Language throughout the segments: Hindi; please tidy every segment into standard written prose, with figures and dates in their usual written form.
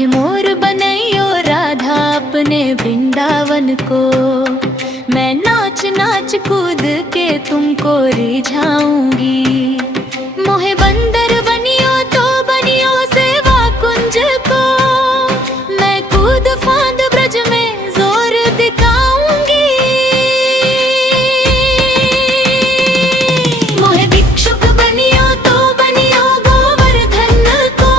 मोहे मोर बनैयो राधा अपने वृंदावन को। मैं नाच नाच कूद के तुमको रिझाऊंगी। मोहे बंदर बनियो तो बनियो सेवा कुंज को। मैं कूद फांद ब्रज में जोर दिखाऊंगी। मोहे भिक्षुक बनियो तो बनियो गोवर्धन को।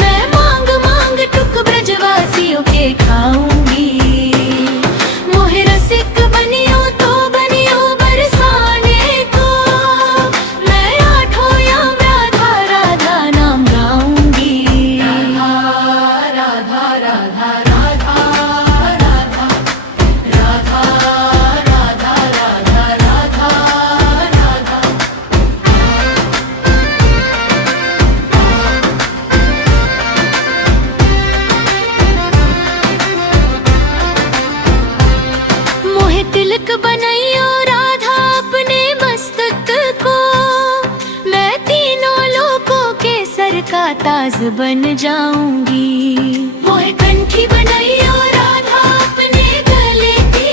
मैं मांग मांग टुक ब्रजवासियों के खाऊंगी। मोहे रसिक बनियो तो बनियो बरसाने को। मैं आठों याम राधा राधा नाम गाऊंगी। राधा राधा राधा राधा राधा राधा राधा राधा राधा राधा। मोहे तिलक बनैयो राधा अपने मस्तक को। मैं तीनों लोकों के सर का ताज बन जाऊंगी। मोहे कंठी बनैयो राधा अपने गले की।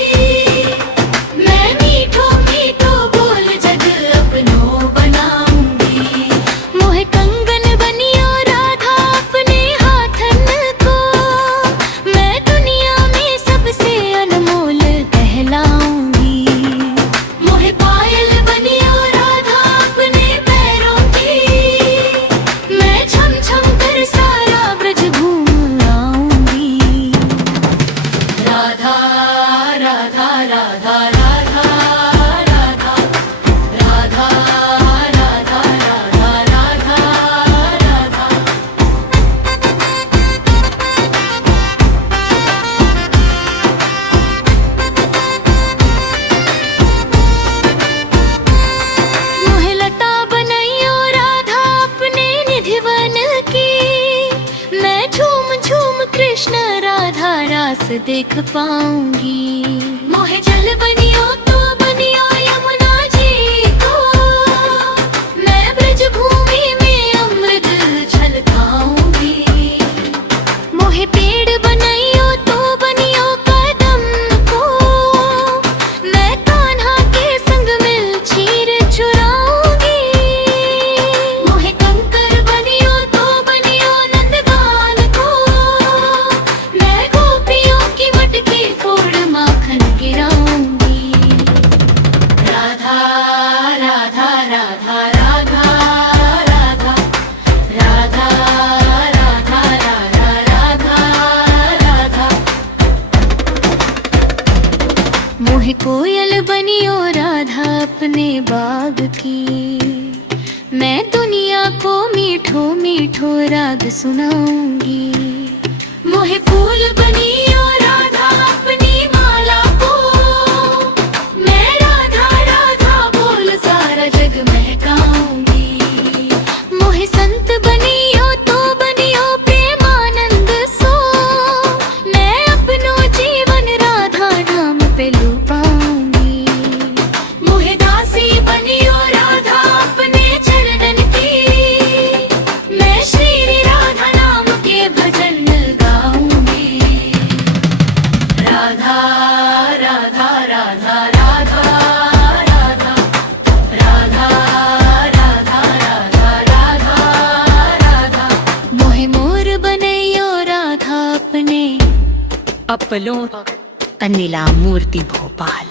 मैं मीठो मीठो बोल जग अपनो बनाऊंगी। मोहे कंगन बनियो राधा अपने हाथन को। मैं दुनिया में सबसे अनमोल कहलाऊंगी। मोहे पायल बनियो राधा अपने पैरों की। मैं छम छम कर सारा ब्रज घूम आऊंगी। राधा राधा राधा राधा राधा राधा राधा राधा राधा राधा। मोहे लता बनैयो राधा अपने निधिवन की। मैं झूम झूम कृष्ण राधा रास देख पाऊंगी। मोहे जल बनियो तो बनियो यमुना जी को। मैं ब्रज भूमि में अमृत छलकाऊंगी। मोहे पेड़ बनैयो तो बनियो कदम को। मैं कान्हा के संग मिल चीर चुराऊंगी। मोहे कंकर बनियो तो बनियो नंदगान को। मैं गोपियों की मटकी फोड़ माखन गिराऊंगी। राधा राधा राधा राधा राधा राधा राधा राधा राधा राधा। मोहे कोयल बनियो राधा अपने बाग की। मैं दुनिया को मीठो मीठो राग सुनाऊंगी। मोहे फूल बनियो राधा अपनी माला को। मैं राधा राधा बोल सारा जग महकाऊंगी। मोहे संत बनियो तो बनियो प्रेमानंद सो। मैं अपनो जीवन राधा नाम पे लुटाऊंगी। मोहे दासी बनियो राधा अपने चरणन की। मैं श्री राधा नाम के भजन गाऊंगी। राधा राधा राधा राधा राधा राधा राधा राधा राधा राधा। मोहे मोर बनैयो राधा अपने अपलों अनिला मूर्ति भोपाल।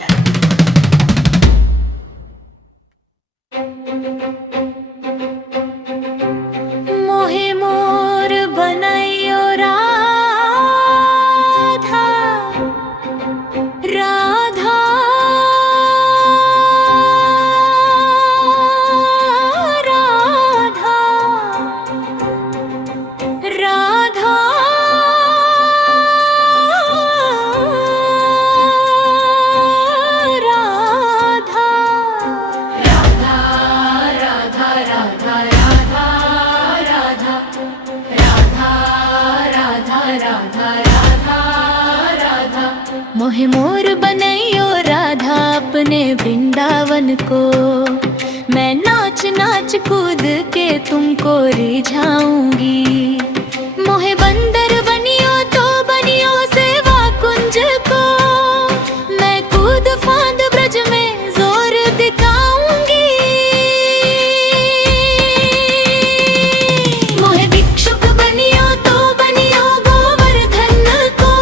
मोहे मोर बनैयो राधा राधा राधा राधा मोहे मोर बनैयो राधा अपने वृंदावन को। मैं नाच नाच कूद के तुमको रिझाऊंगी। मोहे बंदर बनियो तो बनियो सेवा कुंज को, मैं कूद फांद ब्रज में जोर दिखाऊंगी। मोहे भिक्षुक बनियो तो बनियो गोवर्धन को,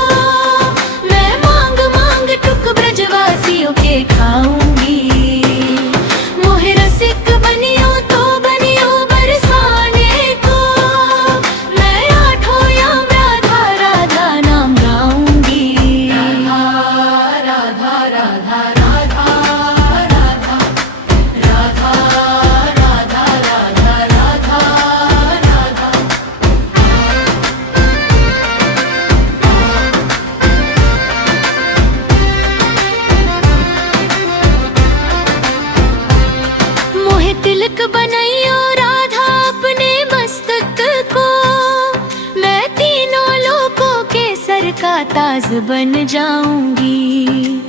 मैं मांग मांग टुक ब्रजवासियों के खाऊंगी। मोहे रसिक बनियो तो बनियो बरसाने को, मैं आठों याम राधा राधा नाम गाऊंगी। राधा राधा राधा राधा राधा राधा राधा राधा राधा राधा। मोहे तिलक बनाइयो राधा अपने मस्तक को, मैं तीनों लोकों के सर का ताज बन जाऊंगी।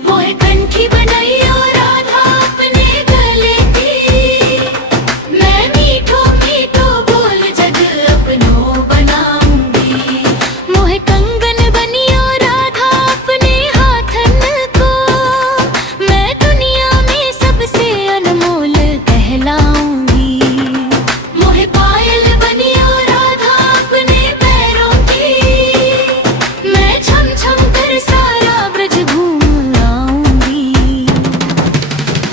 मोहे कंठी बनाइयो राधा अपने गले की, मैं मीठो मीठो बोल जग अपनों बनाऊंगी। मोहे कंगन बनियो राधा अपने हाथन को, मैं दुनिया में सबसे अनमोल कहलाऊंगी। मोहे पायल बनियो राधा अपने पैरों की, मैं छम छम कर सारा ब्रज घूम आऊंगी।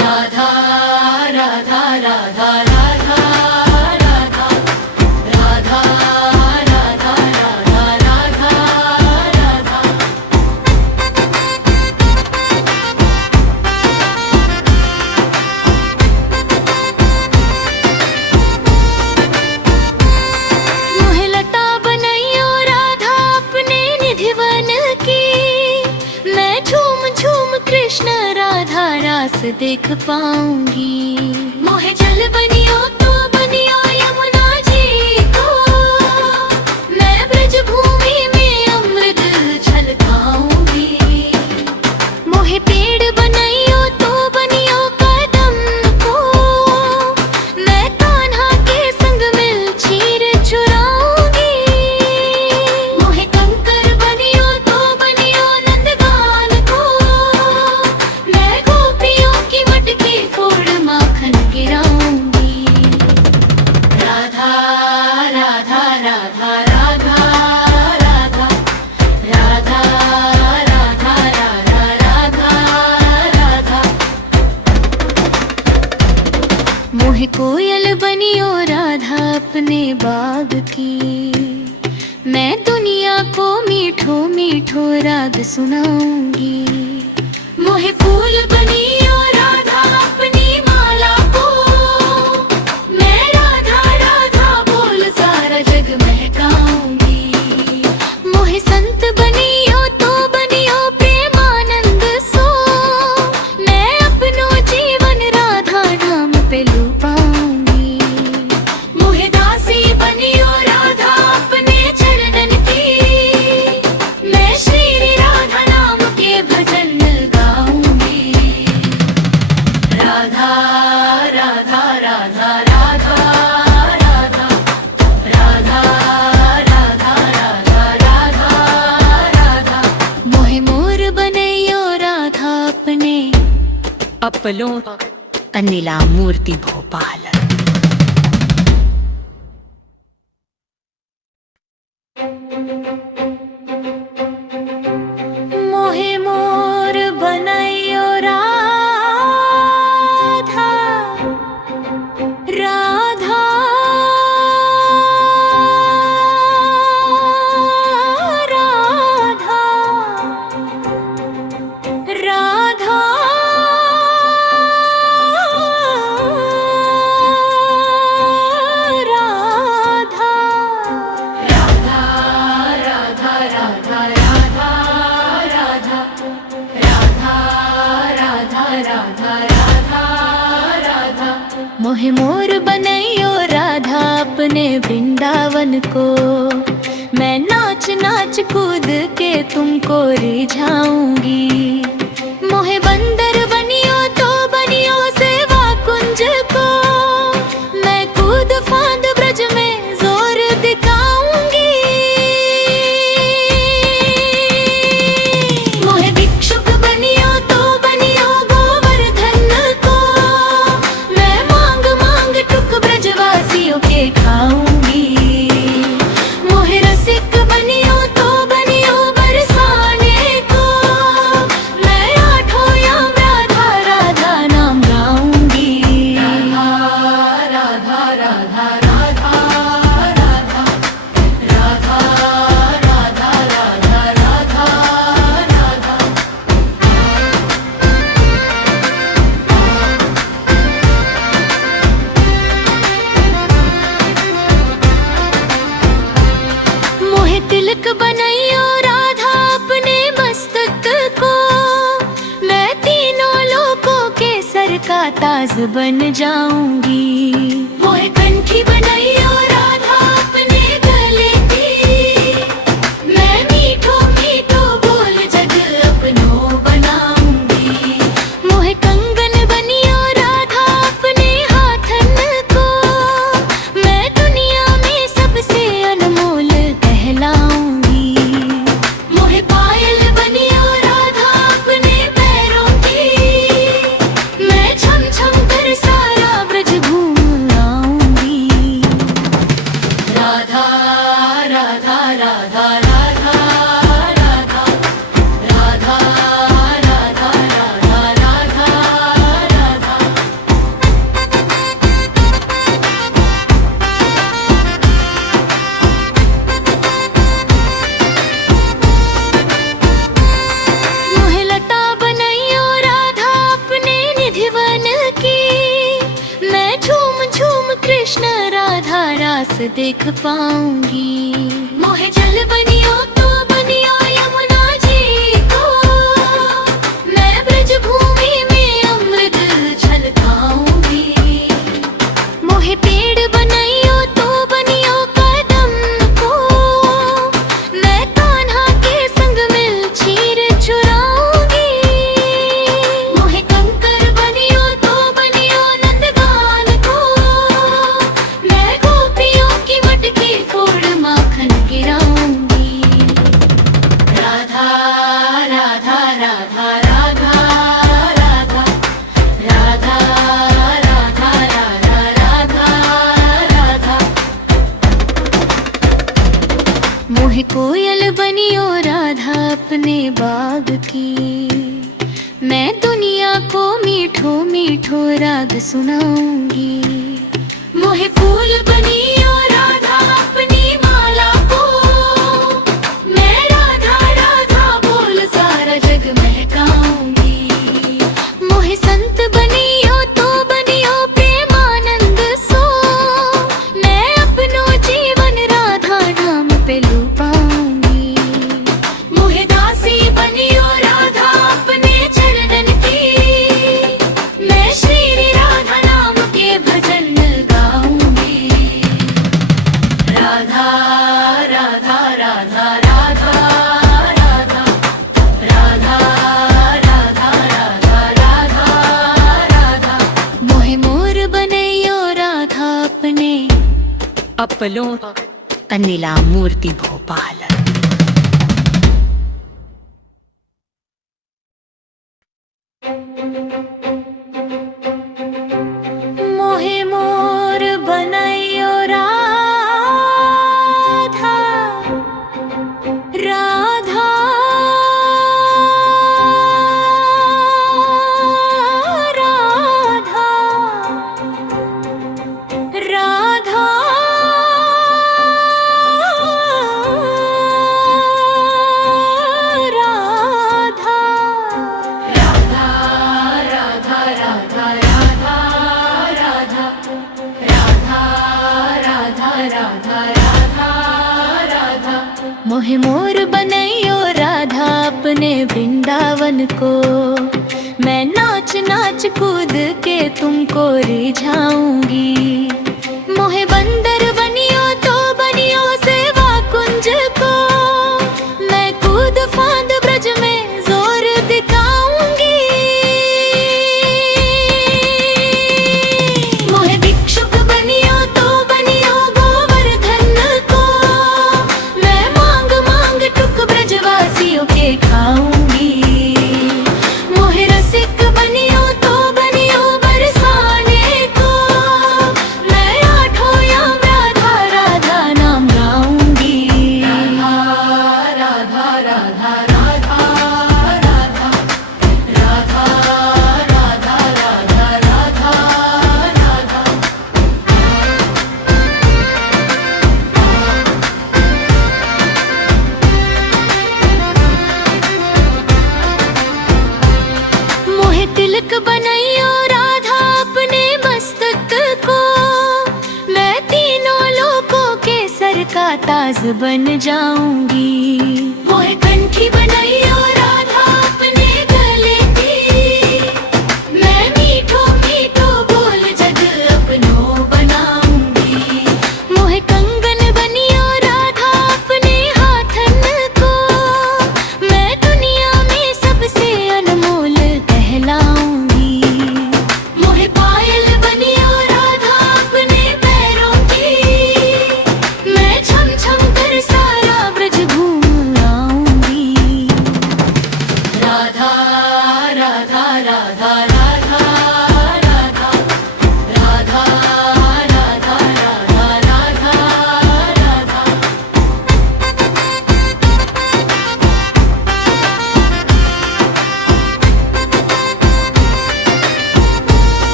राधा राधा राधा राधा राधा राधा राधा राधा राधा राधा। मोहे लता बनाइयो राधा अपने निधिवन की, मैं झूम झूम कृष्ण राधा रास देख पाऊंगी। मोहे जल बनियो तो बनियो यमुना जी को, मैं ब्रज भूमि में अमृत छलकाऊंगी। मोहे पेड़ बनाइयो तो बनियो कदम को, मैं कान्हा के संग मिल चीर चुराऊंगी। मोहे कंकर बनियो तो बनियो नंदगान को, मैं गोपियों की मटकी फोड़ माखन गिराऊंगी। राधा राधा राधा राधा राधा राधा राधा राधा राधा राधा। मोहे कोयल बनियो राधा अपने बाग की, मैं दुनिया को मीठो मीठो राग सुनाऊंगी। मोहे फूल बनियो राधा अपनी माला को, मैं राधा राधा बोल सारा जग महकाऊंगी। मोहे संत बनियो तो बनियो प्रेमानंद सो, मैं अपनो जीवन राधा नाम पे लुपाऊंगी। मोहे दासी बनियो राधा अपने चरणन की, मैं श्री राधा नाम के भजन गाऊंगी। राधा राधा राधा राधा राधा राधा राधा राधा राधा राधा। मोहे मोर बनैयो राधा अपने अपलों अनिला मूर्ति भोपाल। मोहे मोर बनैयो राधा राधा राधा राधा मोहे मोर बनैयो राधा अपने वृंदावन को, मैं नाच नाच कूद के तुमको रिझाऊंगी। मोहे बंदर बनियो तो बनियो सेवा कुंज को, मैं कूद फांद ब्रज में जोर दिखाऊंगी। का ताज बन जाऊंगी। मोहे कंठी बनाइयो राधा अपने गले की, मैं मीठो मीठो बोल जग अपनो बनाऊंगी। मोहे कंगन बनियो राधा अपने हाथन को, मैं दुनिया में सबसे अनमोल कहलाऊंगी। मोहे पायल बनियो राधा अपने पैरों की, मैं छम छम कर सारा ब्रज घूम आऊंगी। राधा राधा राधा राधा राधा राधा राधा राधा राधा राधा। मोहे लता बनाइयो राधा अपने निधिवन की, मैं झूम झूम कृष्ण राधा रास देख पाऊंगी। मोहे जल बनियो तो बनियो यमुना जी को, मैं ब्रज भूमि में अमृत छलकाऊंगी। मोहे पेड़ बनाइयो तो बनियो कदम को, मैं कान्हा के संग मिल चीर चुराऊंगी। मोहे कंकर बनियो तो बनियो नंदगान को, मैं गोपियों की मटकी फोड़ माखन गिराऊंगी। राधा राधा राधा राधा राधा राधा राधा राधा राधा राधा। मोहे कोयल बनियो राधा अपने बाग की, मैं दुनिया को मीठो मीठो राग सुनाऊंगी। मोहे फूल बनियो राधा अपनी माला को, मैं राधा राधा बोल सारा जग महकाऊंगी। मोहे संत बनियो तो बनियो प्रेमानंद सो, मैं अपनो जीवन राधा नाम पे लुटाऊंगी। मोहे दासी बनियो राधा अपने चरणन की, मैं श्री राधा नाम के भजन गाऊंगी। राधा राधा राधा राधा राधा राधा राधा राधा राधा राधा। मोहे मोर बनैयो राधा अपने अपलों अनिला मूर्ति भोपाल। मोहे मोर बनैयो राधा राधा राधा राधा मोहे मोर बनैयो राधा अपने वृंदावन को, मैं नाच नाच कूद के तुमको रिझाऊंगी। मोहे बंदर बनियो तो बनियो सेवा कुंज को, मैं कूद फांद ब्रज में जोर दिखाऊंगी। मोहे भिक्षुक बनियो तो बनियो गोवर्धन को, मैं मांग मांग टुक ब्रजवासियों के खाऊंगी। मोहे रसिक बनियो तो बनियो बरसाने को, मैं आठों याम राधा राधा नाम गाऊंगी। राधा राधा राधा राधा राधा राधा राधा राधा राधा राधा। मोहे तिलक बनैयो राधा अपने मस्तक को, मैं तीनों लोकों के सर का ताज बन जाऊंगी। मोहे कंठी बनैयो राधा अपने गले की, मैं मीठो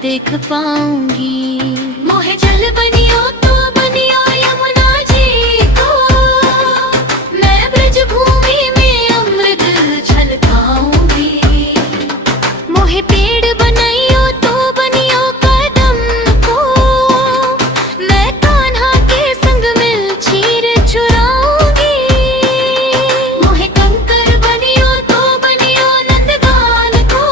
देख पाऊंगी। मोहे जल बनियो तो बनियो यमुना जी को, मैं ब्रज भूमि में अमृत छलकाऊंगी। मोहे पेड़ बनाइयो तो बनियो कदम को, मैं कान्हा के संग मिल चीर चुराऊंगी। मोहे कंकर बनियो तो बनियो नंदगान को,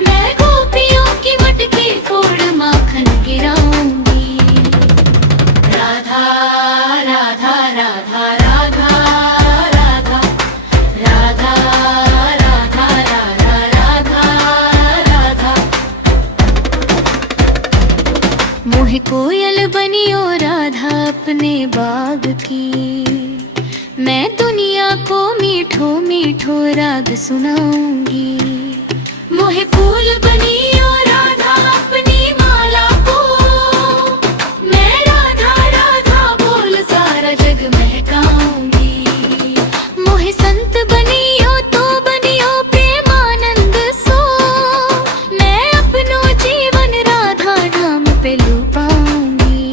मैं गोपियों की मटकी फोड़ माखन गिराऊंगी। राधा राधा राधा राधा राधा राधा राधा राधा राधा। मोहे कोयल बनियो राधा अपने बाग की, मैं दुनिया को मीठो मीठो राग सुनाऊंगी। मोहे फूल बनियो राधा अपनी माला को, मैं राधा राधा बोल सारा जग महकाऊंगी। मोहे संत बनियो तो बनियो प्रेमानंद सो, मैं अपनो जीवन राधा नाम पे लुपाऊंगी।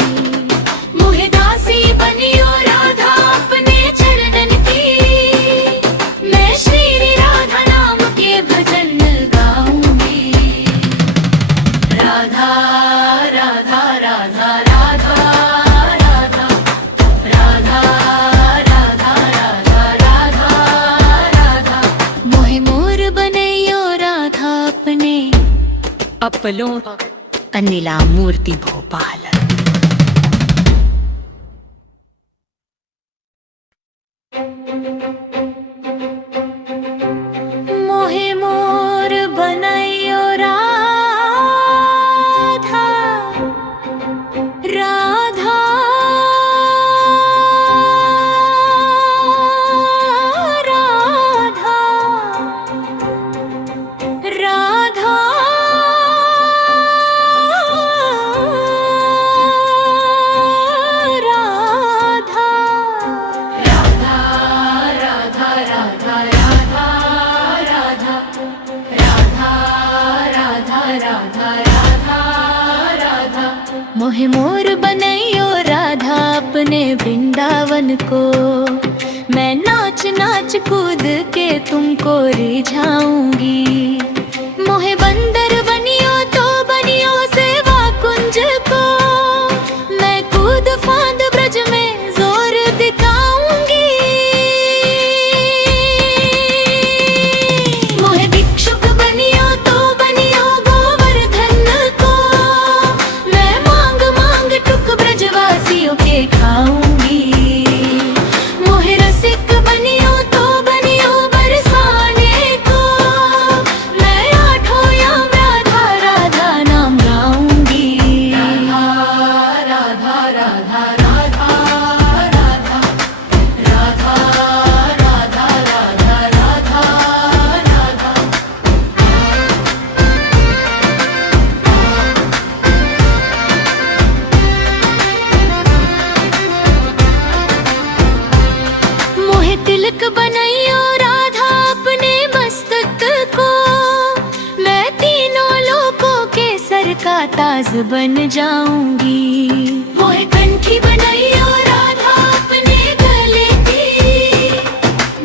मोहे दासी बनियो राधा अपने चरणन की, मैं श्री राधा नाम के भजन गाऊंगी। राधा राधा राधा राधा राधा राधा राधा राधा राधा राधा। मोहे मोर बनैयो राधा अपने, अपलों तन्नीला मूर्ति भोपाल। मोहे मोर बनैयो राधा राधा राधा राधा मोहे मोर बनैयो राधा अपने वृंदावन को, मैं नाच नाच कूद के तुमको रिझाऊंगी। मोहे बंदर बनियो तो बनियो सेवा कुंज को, मैं कूद फांद ब्रज में जोर दिखाऊंगी। मोहे भिक्षुक बनियो तो बनियो गोवर्धन को, मैं मांग मांग टुक ब्रजवासियों के खाऊंगी। मोहे रसिक बनियो तो बनियो बरसाने को, मैं आठों याम राधा राधा नाम गाऊंगी। राधा राधा राधा राधा राधा राधा राधा राधा राधा। मोहे तिलक बनैयो राधा अपने मस्तक को, मैं तीनों लोकों के सर का ताज बन जाऊंगी। मोहे कंठी बनैयो राधा अपने गले की,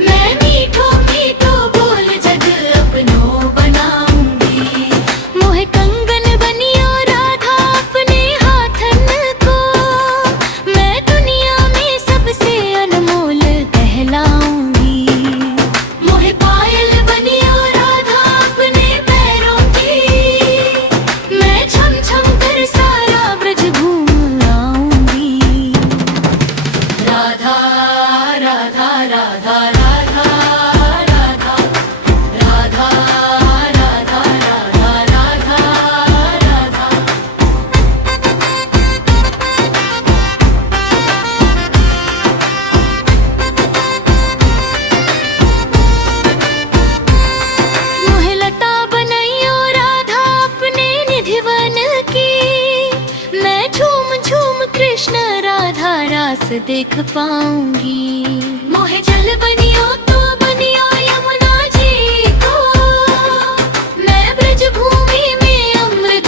मैं मीठो मीठो बोल जग अपनो बनाऊंगी। मोहे कंगन बनियो राधा अपने हाथन को, मैं दुनिया में सबसे अनमोल कहलाऊंगी। मोहे पायल बनियो राधा अपने पैरों की, मैं छम छम कर सारा ब्रज घूम आऊंगी। राधा राधा राधा राधा राधा राधा राधा राधा राधा। मोहे लता बनैयो राधा अपने निधिवन की, मैं झूम झूम कृष्ण राधा रास देख पाऊंगी। मोहे जल बनियो तो बनियो यमुना जी को, मैं ब्रज भूमि में अमृत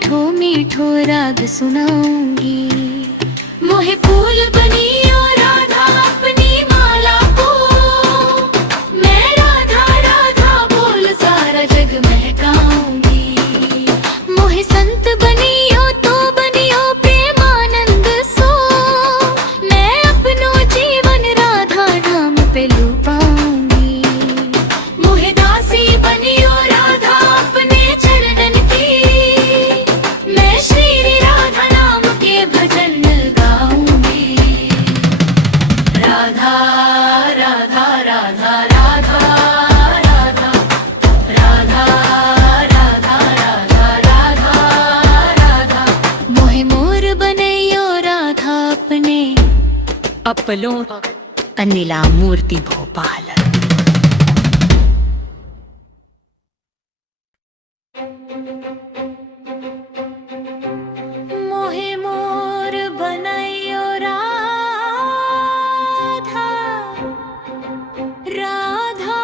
मीठो मीठो राग सुनाऊंगी। मोहे फूल बनियो राधा अपनी माला को, मैं राधा राधा बोल सारा जग महकाऊंगी। मोहे संत बनियो तो बनियो प्रेमानंद सो, मैं अपनो जीवन राधा नाम पे लुपाऊंगी। मोहे दासी बनियो राधा अपने चरणन की, मैं श्री राधा नाम के भजन गाऊंगी। राधा राधा राधा राधा राधा राधा राधा राधा राधा राधा। मोहे मोर बनैयो राधा अपने, अपलों अनिला मूर्ति भोपाल। मोहे मोर बनैयो राधा राधा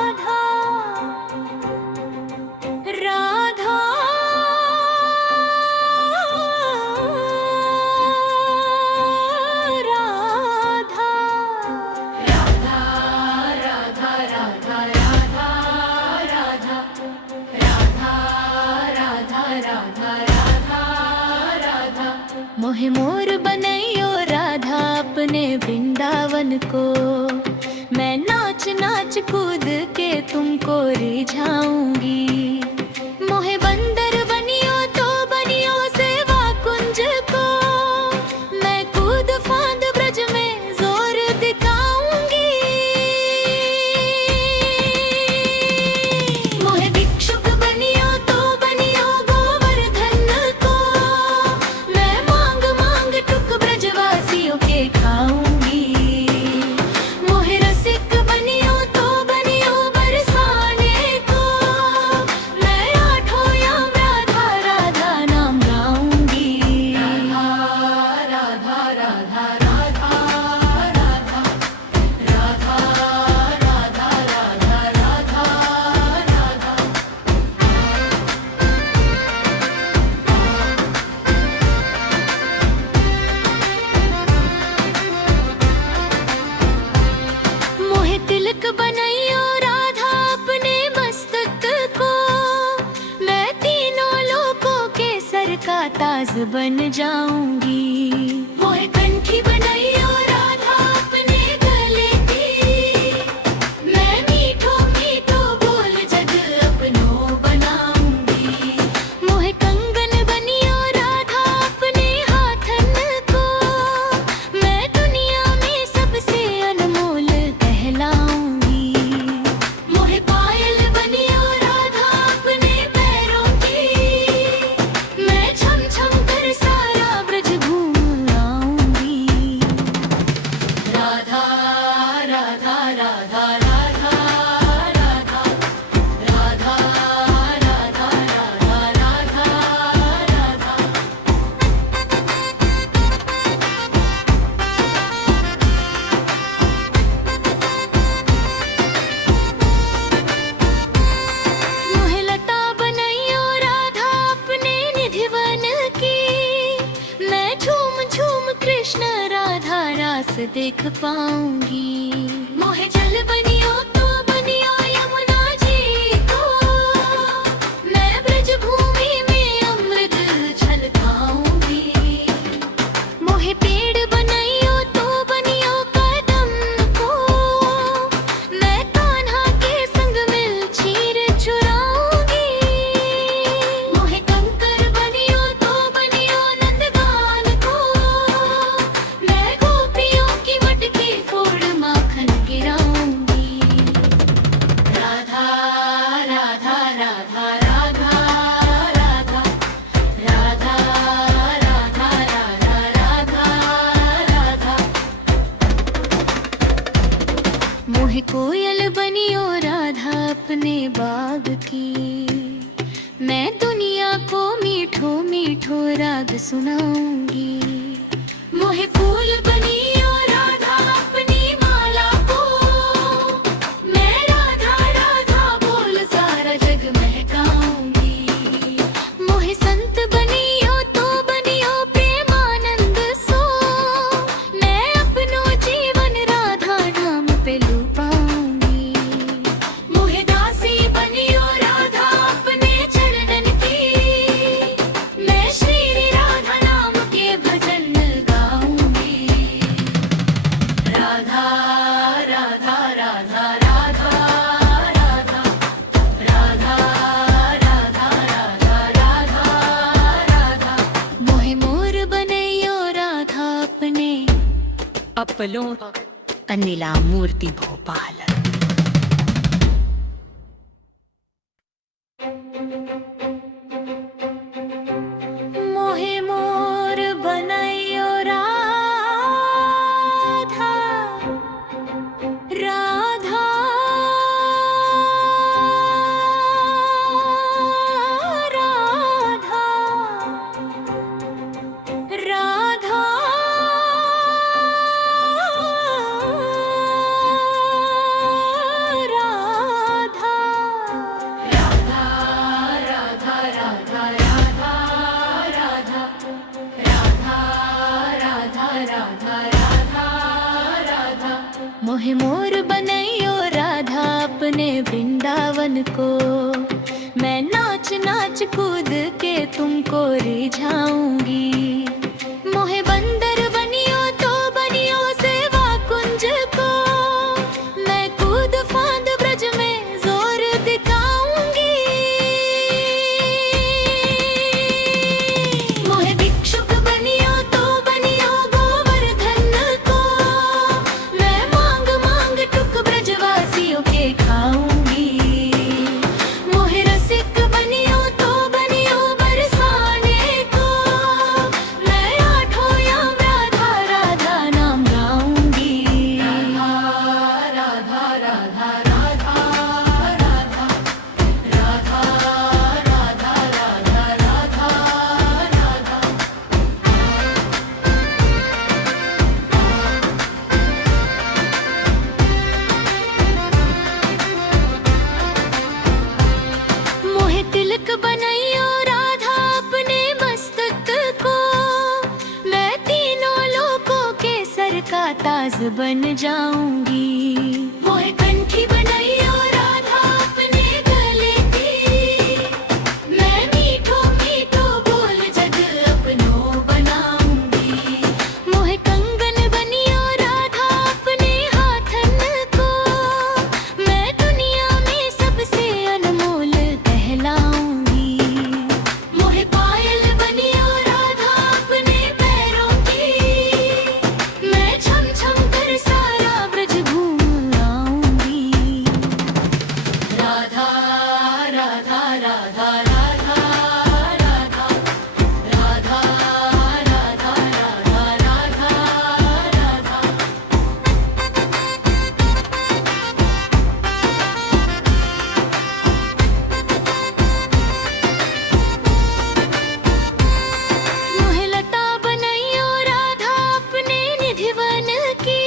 राधा राधा मोहे मोर बनैयो राधा अपने वृंदावन को, मैं नाच नाच कूद के तुमको रिझाऊंगी। मोहे बंदर बनियो तो बनियो सेवा कुंज को, मैं कूद फांद ब्रज में जोर दिखाऊंगी। मोहे भिक्षुक बनियो तो बनियो गोवर्धन को, मैं मांग मांग टुक ब्रजवासियों के खाऊंगी। मोहे रसिक बनियो तो बनियो बरसाने को, मैं आठों याम राधा राधा नाम गाऊंगी। राधा राधा राधा राधा राधा राधा राधा राधा राधा राधा। मोहे तिलक बनैयो राधा अपने मस्तक को, मैं तीनों लोकों के सर का ताज बन जाऊंगी। मोहे कंठी बनैयो राधा अपने गले की, मैं मीठो मीठो बोल जग अपनो बनाऊंगी। मोहे कंगन बनियो राधा अपने हाथन को, मैं दुनिया में सबसे अनमोल कहलाऊंगी। मोहे पायल बनियो राधा अपने पैरों की, मैं छम छम कर सारा ब्रज घूम आऊंगी। राधा राधा राधा राधा राधा राधा राधा राधा राधा राधा। मोहे लता बनैयो राधा अपने निधिवन की, मैं झूम झूम कृष्ण राधा रास देख पाऊंगी। मोहे जल बनियो तो बनियो यमुना जी को, मैं ब्रज भूमि में अमृत छलकाऊंगी। मोहे पेड़ बनैयो तो बनियो कदम को, मैं कान्हा के संग मिल चीर चुराऊंगी। मोहे कंकर बनियो तो बनियो नंदगान को, मैं गोपियों की मटकी फोड़ माखन गिराऊंगी। राधा राधा राधा राधा राधा राधा राधा राधा राधा राधा। मोहे कोयल बनियो राधा अपने बाग की, मैं दुनिया को मीठो मीठो राग सुनाऊंगी। मोहे फूल बनियो राधा अपनी माला को, मैं राधा अपलों अनिला मूर्ति भोपाल। मोहे मोर बनाइयो राधा, राधा राधा राधा मोहे मोर बनैयो राधा अपने वृंदावन को, मैं नाच नाच कूद के तुमको रिझाऊंगी। मोहे बंदर बनियो तो बनियो सेवा कुंज को, मैं कूद फांद ब्रज में जोर दिखाऊंगी। मोहे भिक्षुक बनियो तो बनियो गोवर्धन को, मैं मांग मांग टुक ब्रजवासियों के खाऊंगी। मोहे रसिक बनियो तो बनियो बरसाने को, मैं आठों याम राधा राधा नाम गाऊंगी। राधा राधा राधा राधा राधा राधा राधा राधा राधा राधा। मोहे तिलक बनाइयो राधा अपने मस्तक को, मैं तीनों लोकों के सर का ताज बन जाऊंगी। मोहे कंठी बनाइयो राधा अपने गले की, मैं मीठो मीठो बोल जग अपनों बनाऊंगी। मोहे कंगन बनियो राधा अपने हाथन को, मैं दुनिया में सबसे अनमोल कहलाऊंगी। मोहे पायल बनियो राधा अपने पैरों की, मैं छम छम कर सारा ब्रज घूम आऊंगी। राधा राधा राधा राधा राधा राधा राधा राधा राधा राधा। मोहे लता बनाइयो राधा अपने निधिवन की,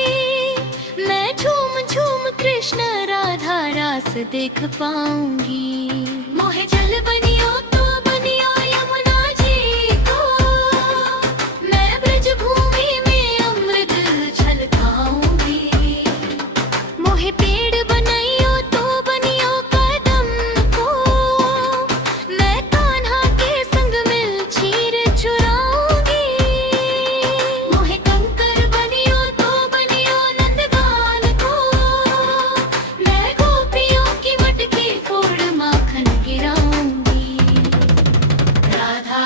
मैं झूम झूम कृष्ण राधा रास देख पाऊंगी। मोहे जल बनियो तो बनियो यमुना जी को, मैं ब्रज भूमि में अमृत छलकाऊंगी। मोहे पेड़ बनाइयो तो बनियो कदम को, मैं कान्हा के संग मिल चीर चुराऊंगी। मोहे कंकर बनियो तो बनियो नंदगान को, मैं गोपियों की मटकी फोड़ माखन गिराऊंगी। राधा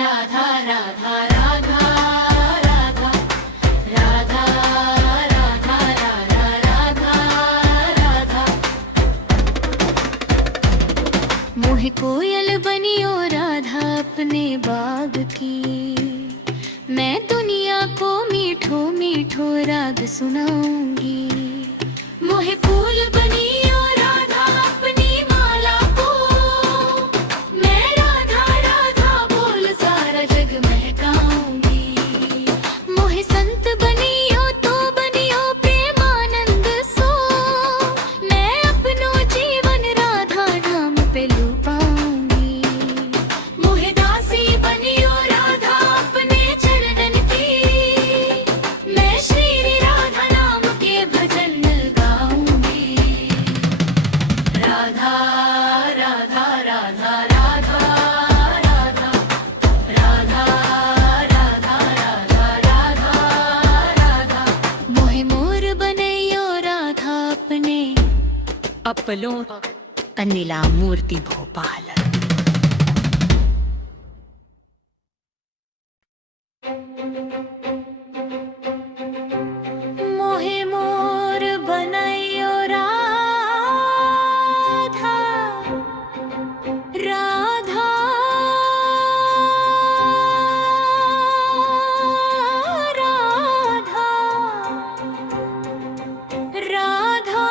राधा राधा राधा राधा राधा राधा राधा राधा राधा। मोहे कोयल बनियो राधा अपने बाग की, मैं दुनिया को मीठो मीठो राग सुनाऊंगी। मोहे फूल बनियो राधा अपनी माला को, मैं राधा राधा बोल सारा जग महकाऊंगी। मोहे संत बनियो तो बनियो प्रेमानंद सो, मैं अपनों जीवन राधा नाम पे लुपाऊंगी। मोहे दासी बनियो राधा अपने चरणन की, मैं श्री राधा नाम के भजन गाऊंगी। राधा राधा राधा राधा राधा राधा राधा राधा राधा राधा। मोहे मोर बनैयो राधा अपने अपलों अनिला मूर्ति भोपाल। राधा राधा राधा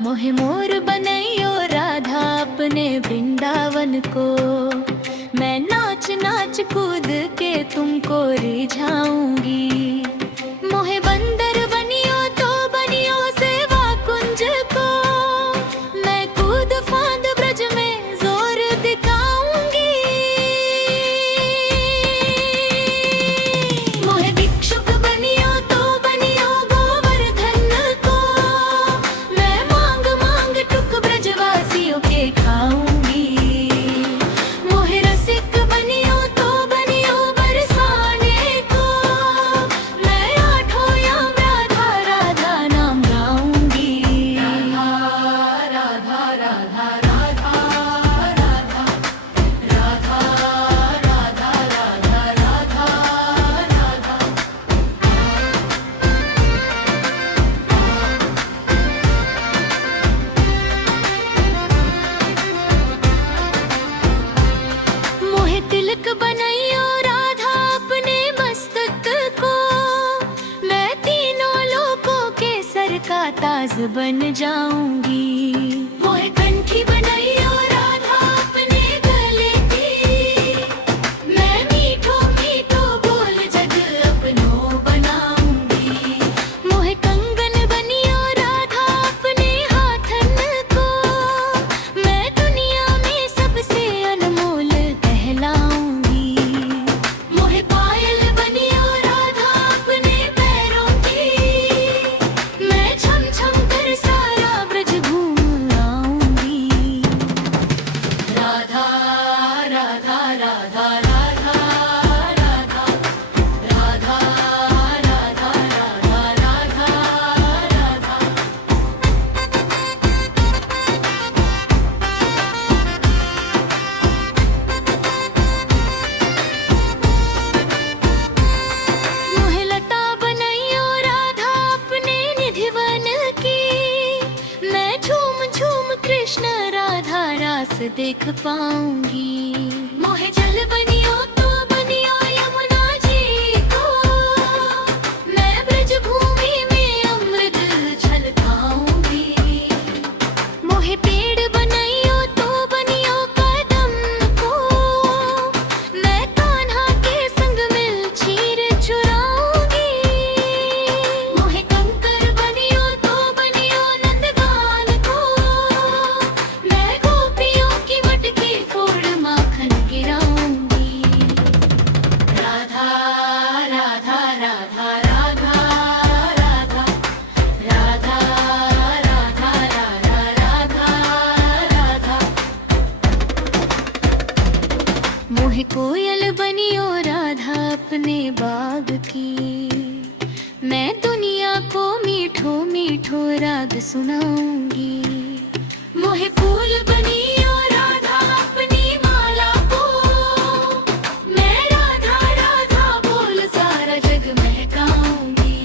मोहे मोर बनैयो राधा अपने वृंदावन को, मैं नाच नाच कूद के तुमको रिझाऊंगी। मोहे बंदर बनियो तो बनियो सेवा कुंज को, मैं कूद फांद ब्रज में जोर दिखाऊंगी। मोहे भिक्षुक बनियो तो बनियो गोवर्धन को, मैं मांग मांग टुक ब्रजवासियों के खाऊंगी। मोहे रसिक बनियो तो बनियो बरसाने को, मैं आठों याम राधा राधा नाम गाऊंगी। राधा राधा राधा राधा राधा राधा राधा राधा राधा राधा। मोहे तिलक बनैयो राधा अपने मस्तक को, मैं तीनों लोकों के सर का ताज बन जाऊंगी। मोहे कंठी बनैयो राधा अपने गले की, मैं मीठो मीठो बोल जग अपनो बनाऊंगी। मोहे कंगन बनियो राधा अपने हाथन को, मैं दुनिया में सबसे अनमोल कहलाऊंगी। मोहे पायल बनियो राधा अपने पैरों की, मैं छम छम कर सारा ब्रज घूम आऊंगी। राधा राधा राधा राधा राधा राधा राधा राधा राधा राधा। मोहे लता बनैयो राधा अपने निधिवन की, मैं झूम झूम कृष्ण राधा रास देख पाऊंगी। मोहे जल बनियो तो बनियो यमुना जी को, मैं ब्रज भूमि में अमृत छलकाऊंगी। मोहे पेड़ बनैयो तो बनियो कदम को, मैं कान्हा के संग मिल चीर चुराऊंगी। मोहे कंकर बनियो तो बनियो नंदगान को, मैं गोपियों की मटकी फोड़ माखन गिराऊंगी। राधा राधा राधा राधा राधा राधा राधा राधा राधा। मोहे कोयल बनियो राधा अपने बाग की, मैं दुनिया को मीठो मीठो राग सुनाऊंगी। मोहे फूल बनियो राधा अपनी माला को, मैं राधा राधा बोल सारा जग महकाऊंगी।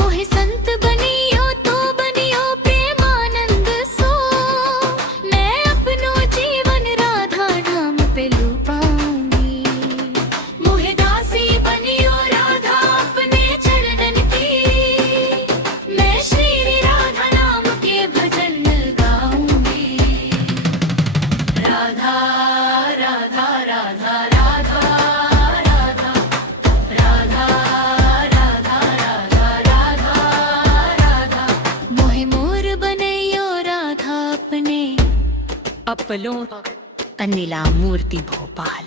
मोहे संत बनियो तो बनियो प्रेमानंद सो, मैं अपनो जीवन राधा नाम पे लुपाऊंगी। मोहे दासी बनियो राधा अपने चरणन की, मैं श्री राधा नाम के भजन गाऊंगी। राधा राधा राधा राधा राधा राधा राधा राधा राधा राधा। मोहे मोर बनैयो राधा अपने अपलों तनिला मूर्ति भोपाल।